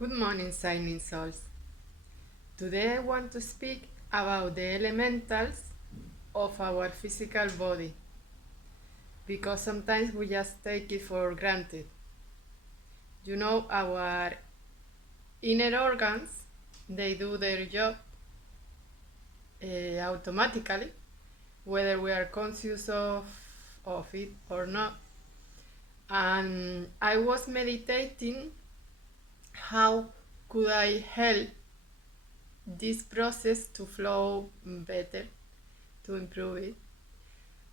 Good morning, Shining Souls. Today I want to speak about the elementals of our physical body because sometimes we just take it for granted. Our inner organs, they do their job automatically, whether we are conscious of it or not. And I was meditating how could I help this process to flow better, to improve it.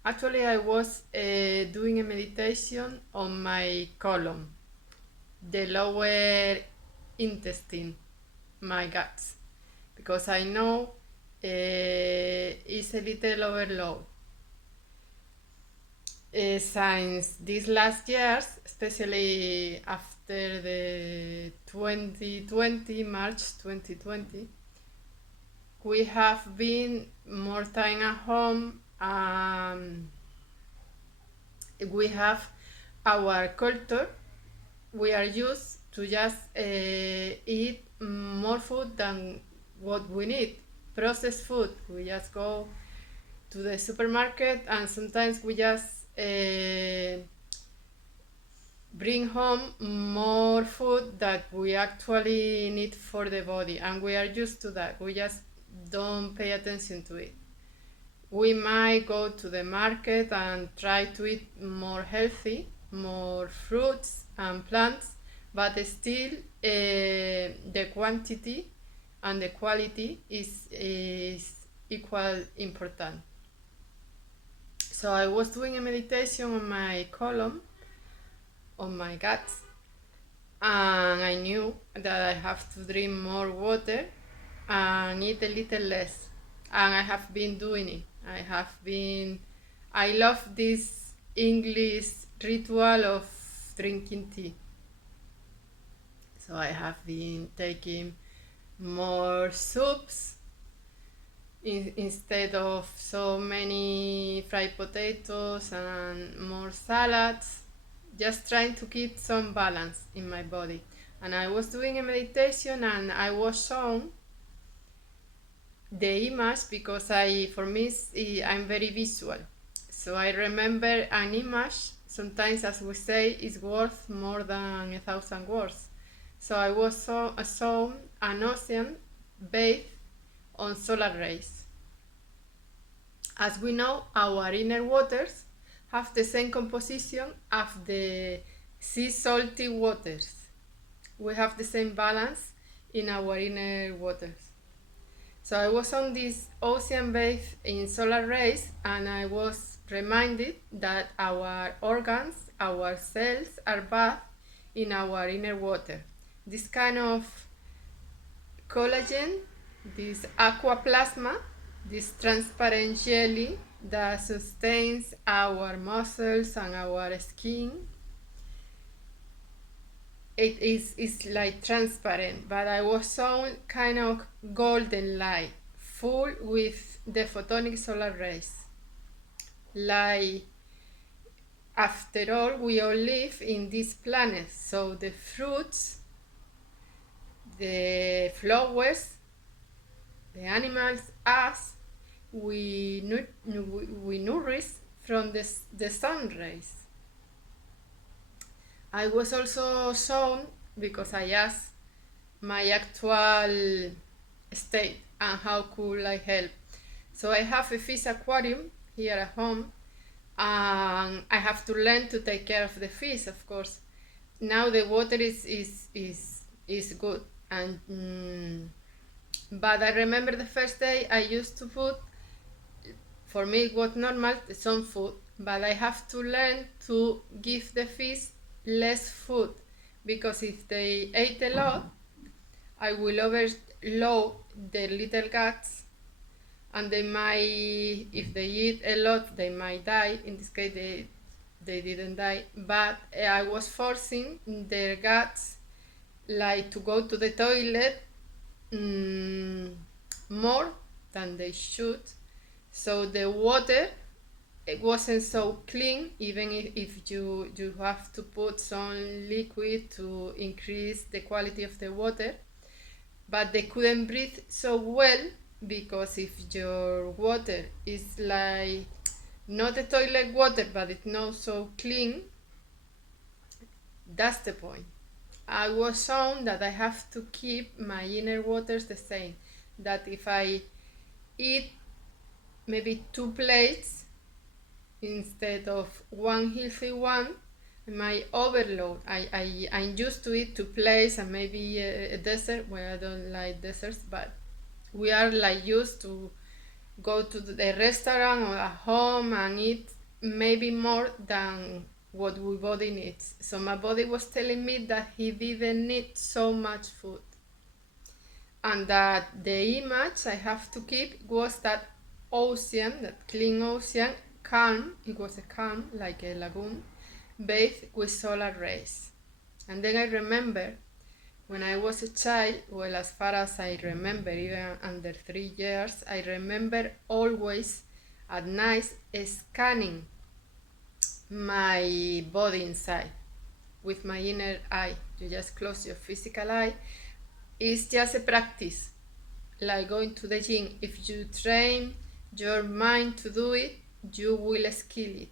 Actually, I was doing a meditation on my colon, the lower intestine, my guts, because I know it's a little overload. Since these last years, especially after the 2020, March 2020, we have been more time at home. We have our culture. We are used to just eat more food than what we need. Processed food. We just go to the supermarket and sometimes we just bring home more food that we actually need for the body, and we are used to that. We just don't pay attention to it. We might go to the market and try to eat more healthy, more fruits and plants, but still the quantity and the quality is equal important. So I was doing a meditation on my colon, on my guts, and I knew that I have to drink more water and eat a little less. And I have been doing it. I love this English ritual of drinking tea. So I have been taking more soups instead of so many fried potatoes and more salads, just trying to keep some balance in my body. And I was doing a meditation and I was shown the image because I'm very visual. So I remember an image, sometimes as we say, is worth more than 1,000 words. So I was shown an ocean bathed on solar rays. As we know, our inner waters have the same composition as the sea salty waters. We have the same balance in our inner waters. So I was on this ocean bathed in solar rays, and I was reminded that our organs, our cells are bathed in our inner water. This kind of collagen, this aquaplasma, this transparent jelly that sustains our muscles and our skin. It is like transparent, but I was shown kind of golden light, full with the photonic solar rays. Like, after all, we all live in this planet, so the fruits, the flowers, the animals, us, we nourish from the sun rays. I was also shown, because I asked my actual state and how could I help. So I have a fish aquarium here at home, and I have to learn to take care of the fish, of course. Now the water is good, and but I remember the first day I used to put, for me it was normal, some food, but I have to learn to give the fish less food, because if they ate a lot, I will overload their little guts, and they might, if they eat a lot, they might die. In this case, they didn't die, but I was forcing their guts like to go to the toilet more than they should. So the water it wasn't so clean, even if you have to put some liquid to increase the quality of the water. But they couldn't breathe so well, because if your water is like not the toilet water but it's not so clean, that's the point. I was shown that I have to keep my inner waters the same, that if I eat maybe 2 plates instead of one healthy one, my overload. I'm used to eat 2 plates and maybe a dessert. Well, I don't like desserts, but we are like used to go to the restaurant or at home and eat maybe more than what our body needs. So my body was telling me that he didn't need so much food, and that the image I have to keep was that ocean, that clean ocean, calm. It was a calm, like a lagoon, bathed with solar rays. And then I remember when I was a child, well, as far as I remember, even under 3 years, I remember always at night scanning my body inside with my inner eye. You just close your physical eye. It's just a practice, like going to the gym. If you train your mind to do it, you will skill it.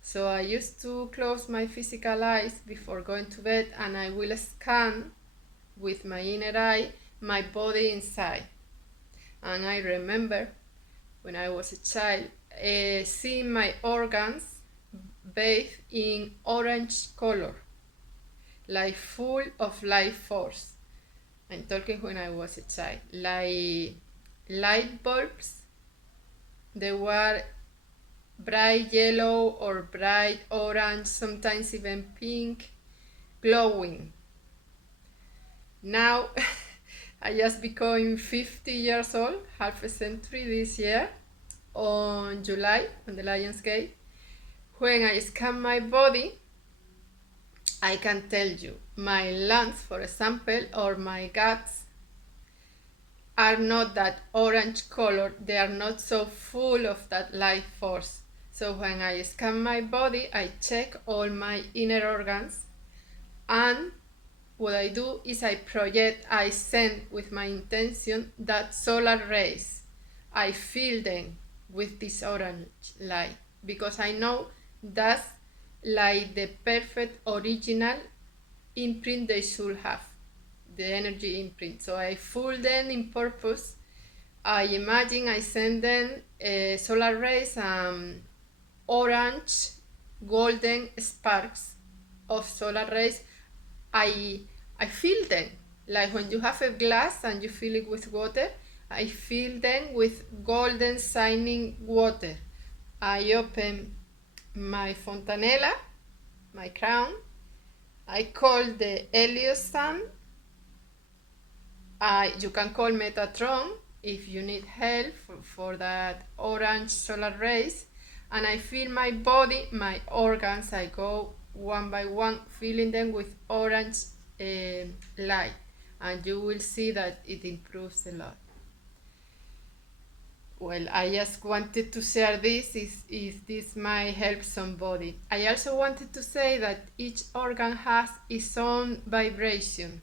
So I used to close my physical eyes before going to bed, and I will scan with my inner eye my body inside. And I remember when I was a child, seeing my organs bathed in orange color, like full of life force. I'm talking when I was a child, like light bulbs. They were bright yellow or bright orange, sometimes even pink, glowing. Now I just became 50 years old, half a century this year, on July, on the Lions Gate. When I scan my body, I can tell you, my lungs, for example, or my guts are not that orange color. They are not so full of that life force. So when I scan my body, I check all my inner organs, and what I do is I send with my intention that solar rays. I fill them with this orange light, because I know that's like the perfect original imprint they should have, the energy imprint. So I fool them in purpose. I imagine I send them solar rays, orange, golden sparks of solar rays. I feel them, like when you have a glass and you fill it with water. I fill them with golden shining water. I open my fontanella, my crown. I call the Helios sun. You can call Metatron if you need help for that orange solar rays. And I fill my body, my organs. I go one by one, filling them with orange light, and you will see that it improves a lot. Well, I just wanted to share this, if this might help somebody. I also wanted to say that each organ has its own vibration.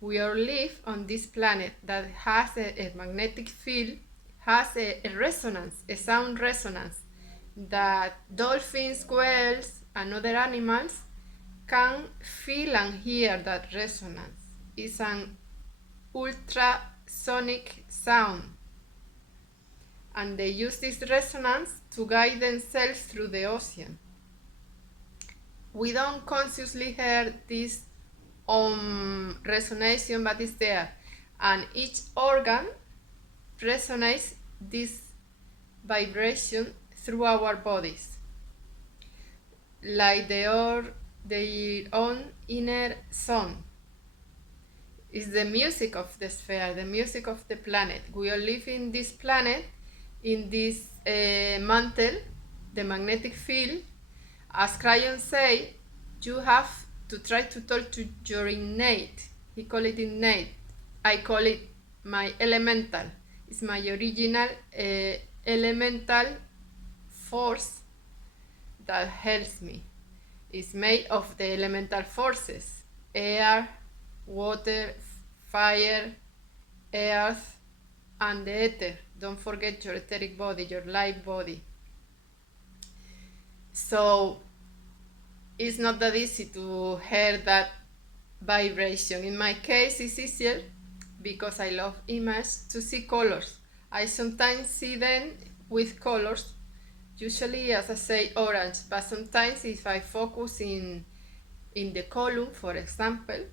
We all live on this planet that has a magnetic field, has a resonance, a sound resonance, that dolphins, whales, and other animals can feel and hear. That resonance is an ultrasonic sound, and they use this resonance to guide themselves through the ocean. We don't consciously hear this resonation, but it's there, and each organ resonates this vibration through our bodies, like their own inner song. It's the music of the sphere, the music of the planet. We all live in this planet, in this mantle, the magnetic field. As Crayon say, you have to try to talk to your innate. He call it innate. I call it my elemental. It's my original elemental force that helps me. It's made of the elemental forces: air, water, fire, earth, and the ether. Don't forget your etheric body, your light body. So it's not that easy to hear that vibration. In my case, it's easier because I love images to see colors. I sometimes see them with colors, usually, as I say, orange, but sometimes if I focus in the column, for example,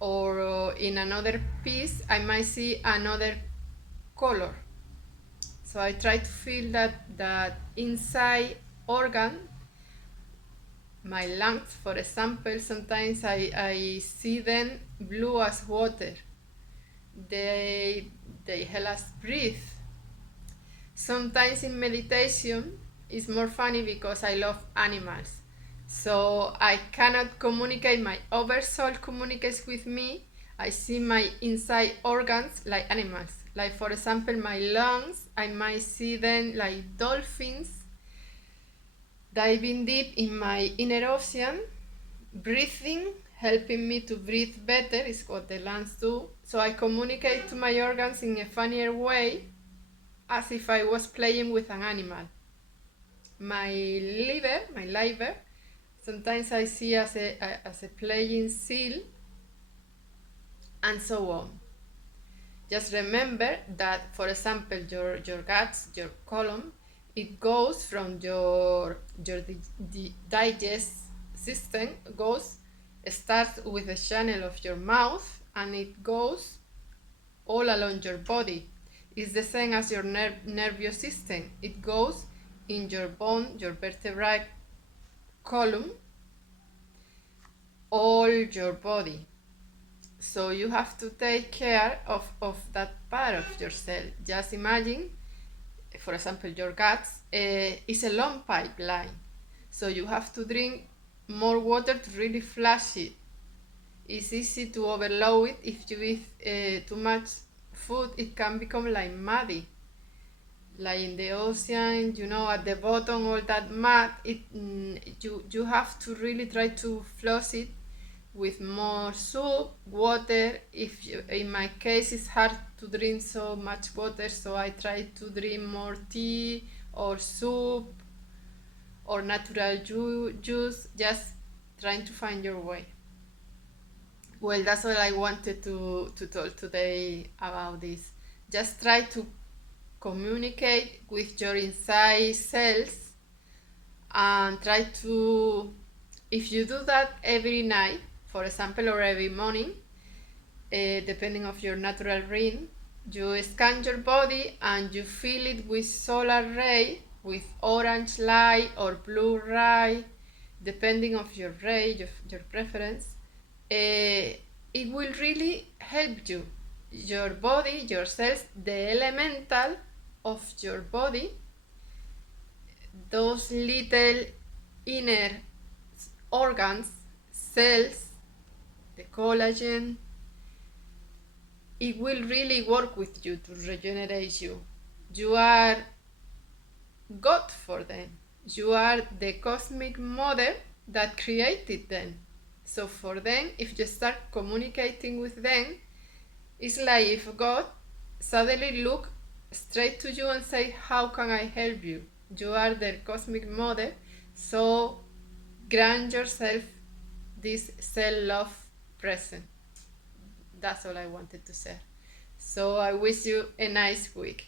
or in another piece, I might see another color. So I try to feel that inside organ, my lungs, for example, sometimes I see them blue as water. They help us breathe. Sometimes in meditation, it's more funny because I love animals. So I cannot communicate, my oversoul communicates with me. I see my inside organs like animals. Like, for example, my lungs, I might see them like dolphins diving deep in my inner ocean, breathing, helping me to breathe better is what the lungs do. So I communicate to my organs in a funnier way, as if I was playing with an animal. My liver, sometimes I see as a playing seal, and so on. Just remember that, for example, your guts, your colon, it goes from your digest system, starts with the channel of your mouth, and it goes all along your body. It's the same as your nervous system. It goes in your bone, your vertebral column, all your body. So you have to take care of that part of yourself. Just imagine, for example, your guts is a long pipeline. So you have to drink more water to really flush it. It's easy to overload it. If you eat too much food, it can become like muddy. Like in the ocean, at the bottom, all that mud, you have to really try to flush it with more soup, water. In my case, it's hard to drink so much water, so I try to drink more tea or soup or natural juice, just trying to find your way. Well, that's all I wanted to talk today about this. Just try to communicate with your inside cells, and try to, if you do that every night, for example, or every morning, depending on your natural rhythm, you scan your body and you fill it with solar ray, with orange light or blue light, depending on your ray, your preference. It will really help you, your body, your cells, the elemental of your body, those little inner organs, cells, the collagen, it will really work with you to regenerate you. You are God for them. You are the cosmic mother that created them. So for them, if you start communicating with them, it's like if God suddenly look straight to you and say, how can I help you? You are their cosmic mother, so grant yourself this self-love present. That's all I wanted to say. So I wish you a nice week.